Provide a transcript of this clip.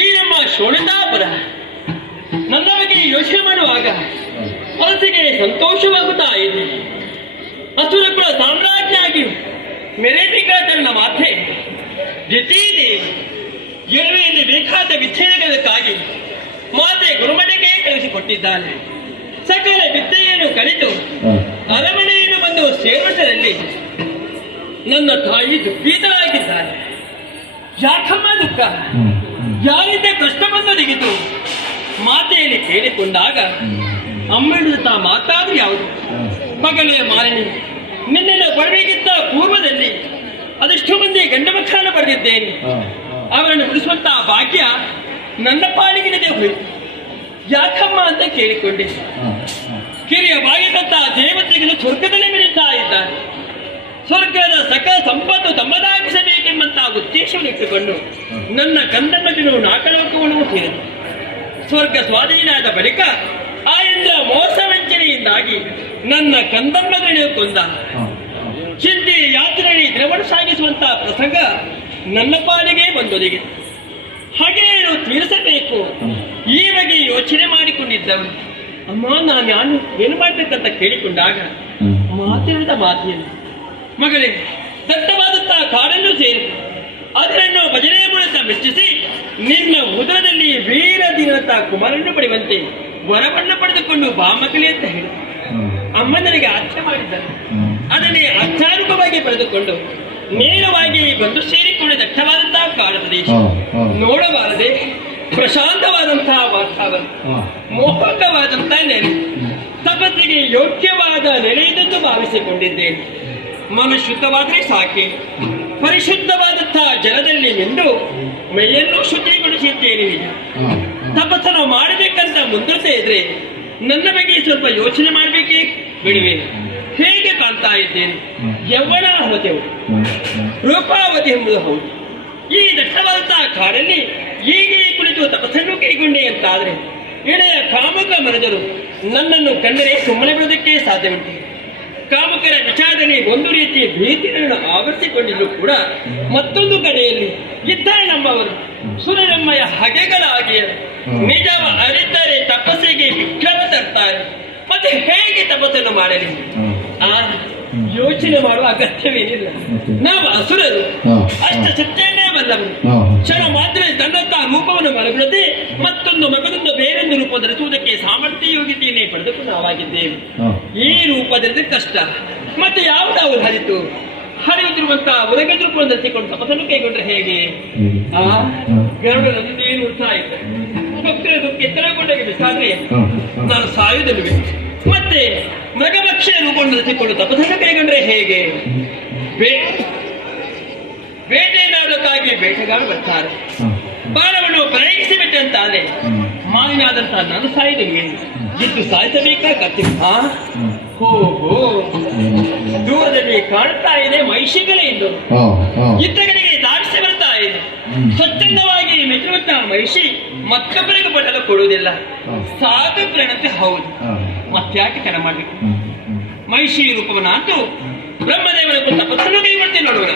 ಈ ನಮ್ಮ ಶೋಣಿತಾಪುರ ನನ್ನ ಬಗ್ಗೆ ಯೋಚನೆ ಮಾಡುವಾಗ ಮನಸ್ಸಿಗೆ ಸಂತೋಷವಾಗುತ್ತಾ ಇದೆ. ಅಸುರಕುಲ ಸಾಮ್ರಾಜ್ಞ ಆಗಿ ಮೆರೆದಿಗ ತನ್ನ ಮಾತೆ ದಿತಿದೇವಿ ಎರುವೆಯಲ್ಲಿ ಬೇಕಾದ ವಿಚ್ಛೇದನಕ್ಕಾಗಿ ಮಾತೆ ಗುರುಮನೆಗೆ ಕಳಿಸಿಕೊಟ್ಟಿದ್ದಾನೆ. ಸಕಲ ವಿದ್ಯೆಯನ್ನು ಕಲಿತು ಅರಮನೆಯನ್ನು ಬಂದು ಸೇರುವುದರಲ್ಲಿ ನನ್ನ ತಾಯಿ ದುಃಖಿತರಾಗಿದ್ದಾರೆ. ಯಾಕಮ್ಮ ದುಃಖ? ಯಾರಿಂದ ಕಷ್ಟ ಬಂದೊದಗಿತು? ಮಾತೆಯಲ್ಲಿ ಕೇಳಿಕೊಂಡಾಗ ಅಮ್ಮನ ತಾ ಮಾತಾದ್ರು ಯಾವುದು? ಮಗಳೇ ಮಾಲಿನಿ, ನಿನ್ನೆಲ್ಲ ಬರಬೇಕಿದ್ದ ಪೂರ್ವದಲ್ಲಿ ಅದೆಷ್ಟು ಮಂದಿ ಗಂಡ ಮಕ್ಕಳನ್ನು ಬರೆದಿದ್ದೇನೆ. ಅವರನ್ನು ಉಳಿಸುವಂತಹ ಭಾಗ್ಯ ನನ್ನ ಪಾಲಿಗಿನದೇ ಹೋಯಿತು. ಯಾಕಮ್ಮ ಅಂತ ಕೇಳಿಕೊಂಡೆ. ಕಿರಿಯ ಭಾಗ್ಯದಂತ ದೇವತೆಗಳು ಸ್ವರ್ಗದಲ್ಲಿ ಮೆರೀತಾ ಇದ್ದಾರೆ. ಸ್ವರ್ಗದ ಸಕಲ ಸಂಪತ್ತು ತಮ್ಮದಾಗಿಸಬೇಕೆಂಬಂತಹ ಉದ್ದೇಶವನ್ನು ಇಟ್ಟುಕೊಂಡು ನನ್ನ ಕಂದಮ್ಮದಿನ ನಾಕಲೋಕವನ್ನು ಸೇರಿತು. ಸ್ವರ್ಗ ಸ್ವಾಧೀನಾದ ಬಳಿಕ ಆ ಇಂದ್ರ ಮೋಸ ವಂಚನೆಯಿಂದಾಗಿ ನನ್ನ ಕಂದಮ್ಮಗಳನ್ನು ಕೊಂದ. ಚಿಂತೆಯ ಯಾತ್ರೆಯಲ್ಲಿ ದ್ರವಣ ಸಾಗಿಸುವಂತಹ ಪ್ರಸಂಗ ನನ್ನ ಪಾಲಿಗೆ ಬಂದೊದಗಿದೆ. ಹಾಗೇನು ತೀರಿಸಬೇಕು ಈ ಬಗ್ಗೆ ಯೋಚನೆ ಮಾಡಿಕೊಂಡಿದ್ದವನು. ಅಮ್ಮ, ನಾನು ಏನು ಮಾಡಬೇಕಂತ ಕೇಳಿಕೊಂಡಾಗ ಮಾತಿನ ಮಾತಿಲ್ಲ. ಮಗಳೇ, ದಟ್ಟವಾದಂತಹ ಕಾಡನ್ನು ಸೇರಿ ಅದನ್ನು ಭಜನೆ ಮೂಲಕ ಮೆಚ್ಚಿಸಿ ನಿನ್ನ ಉದರದಲ್ಲಿ ವೀರ ದಿನದ ಕುಮಾರನ್ನು ಪಡೆಯುವಂತೆ ವರವನ್ನು ಪಡೆದುಕೊಂಡು ಬಾ ಮಗಲೇ ಅಂತ ಹೇಳಿ ಅಮ್ಮ ನನಗೆ ಆಜ್ಞೆ ಮಾಡಿದ್ದಾರೆ. ಅದನ್ನೇ ಅಚಾರೂಪವಾಗಿ ಪಡೆದುಕೊಂಡು ನೇರವಾಗಿ ಬಂದು ಸೇರಿಕೊಂಡು ದಟ್ಟವಾದಂತಹ ಕಾಡ ಪ್ರದೇಶ ನೋಡಬಾರದೆ ಪ್ರಶಾಂತವಾದಂತಹ ವಾತಾವರಣ, ಮೋಹಕವಾದಂತಹ ನೆಲೆ, ತಪಸ್ಸಿಗೆ ಯೋಗ್ಯವಾದ ನೆಲೆಯೆಂದು ಭಾವಿಸಿಕೊಂಡಿದ್ದೇನೆ. ಮನ ಶುದ್ಧವಾದರೆ ಸಾಕೆ. ಪರಿಶುದ್ಧವಾದಂತಹ ಜಲದಲ್ಲಿ ಮಿಂದು ಮೈಯನ್ನು ಶುದ್ಧಿಗೊಳಿಸಿದ್ದೇನೆ. ತಪಸ್ಸನ್ನು ಮಾಡಬೇಕಂತ ಮುಂದುವರಿತಾ ಇದ್ರೆ ನನ್ನ ಬಗ್ಗೆ ಸ್ವಲ್ಪ ಯೋಚನೆ ಮಾಡಬೇಕೇ ಬಿಡುವೆ. ಹೇಗೆ ಕಾಣ್ತಾ ಇದ್ದೇನೆ? ಯೌವನ ಅವತೆವು, ರೂಪಾವತಿ ಎಂಬುದು ಹೌದು. ಈ ದಟ್ಟವಾದಂತಹ ಕಾಡಲ್ಲಿ ಹೀಗೆ ಕುಳಿತು ತಪಸ್ಸನ್ನು ಕೈಗೊಂಡೆ ಅಂತಾದ್ರೆ ಎಳೆಯ ಕಾಮಕ ಮನದರು ನನ್ನನ್ನು ಕಂಡರೆ ಸುಮ್ಮನೆ ಬಿಡೋದಕ್ಕೆ ಸಾಧ್ಯವುಂಟು. ಕಾಮಕರ ವಿಚಾರದಲ್ಲಿ ಒಂದು ರೀತಿಯ ಭೀತಿಯನ್ನು ಆವರಿಸಿಕೊಂಡಿದ್ರು ಕೂಡ ಮತ್ತೊಂದು ಕಡೆಯಲ್ಲಿ ಇದ್ದಾರೆ ನಮ್ಮವರು ಸುರನಮ್ಮಯ ಹಗೆಗಳಾಗಿ ನಿಜವ ಅರಿತರೆ ತಪಸ್ಸಿಗೆ ವಿಕ್ರಮ ತರ್ತಾರೆ. ಮತ್ತೆ ಹೇಗೆ ತಪಸ್ಸನ್ನು ಮಾಡಲಿ? ಯೋಚನೆ ಮಾಡುವ ಅಗತ್ಯವೇನಿಲ್ಲ. ನಾವು ಅಸುರರು, ಅಷ್ಟ ಸತ್ಯನೇ ಬಲ್ಲವರು. ಕ್ಷಣ ಮಾತ್ರ ತನ್ನಂತಹ ರೂಪವನ್ನು ಮರಬಿಡದೆ ಮತ್ತೊಂದು ಮಗದೊಂದು ಬೇರೊಂದು ರೂಪ ಧರಿಸುವುದಕ್ಕೆ ಸಾಮರ್ಥ್ಯ ಯೋಗ್ಯತೆಯನ್ನೇ ಪಡೆದುಕೊಂಡು ನಾವಾಗಿದ್ದೇವೆ. ಈ ರೂಪ ಧರಿಸಿದ ಕಷ್ಟ. ಮತ್ತೆ ಯಾವುದು ಹರಿತು ಹರಿಯುತ್ತಿರುವಂತಹ ಉರಗದ ರೂಪವನ್ನು ಧರಿಸಿಕೊಂಡು ತಪಸ್ಸನ್ನು ಕೈಗೊಂಡ್ರೆ ಹೇಗೆ? ಗರುಡ ನಂದೇನು ಉತ್ಸಾಹ ಇದೆ. ಭಕ್ತರು ಕೆತ್ತಲಗೊಂಡಾಗ ಬಿಸಾದ್ರೆ ನಾನು ಸಾಯುವುದಿಲ್ವೇ? ಮತ್ತೆ ಮೃಗಭಕ್ಷೆ ರೂಪವನ್ನು ರಚಿಸಿಕೊಂಡು ತಪಸ್ಸನ್ನು ಕೈಗೊಂಡ್ರೆ ಹೇಗೆ? ಬೇಟೆಗಾಡೋಕ್ಕಾಗಿ ಬೇಟೆಗಾಡು ಬರ್ತಾರೆ, ಬಾಣವನ್ನು ಪ್ರಯೋಗಿಸಿ ಬಿಟ್ಟಂತಾನೆ ಮಾವಿನಾದಂತಹ ನಾನು ಸಾಯಿದೆಯೇ? ಇದ್ದು ಸಾಯಿಸಬೇಕಾಗತ್ತೆ. ಓಹೋ, ದೂರದಲ್ಲಿ ಕಾಣ್ತಾ ಇದೆ ಮಹಿಷಿಗಳೇ ಇದ್ದು ಇದ್ದ ಕಡೆಗೆ ದಾಟಿಸಿ ಬರ್ತಾ ಇದೆ. ಸ್ವಚ್ಛಂದವಾಗಿ ಮೆಚ್ಚುವಂತಹ ಮಹಿಷಿ ಮತ್ತೊಬ್ಬರಿಗೆ ಬಟ್ಟಲು ಕೊಡುವುದಿಲ್ಲ. ಸಾಕು ಪ್ರಣತೆ ಹೌದು, ಮತ್ತ್ಯಾಕೆ ಕಣ ಮಾಡಬೇಕು? ಮಹಿಷಿ ರೂಪವನ್ನಾತು ಬ್ರಹ್ಮದೇವನ ತಪಸ್ಸನ್ನು ಕೈಗೊಳ್ತೀನಿ ನೋಡೋಣ.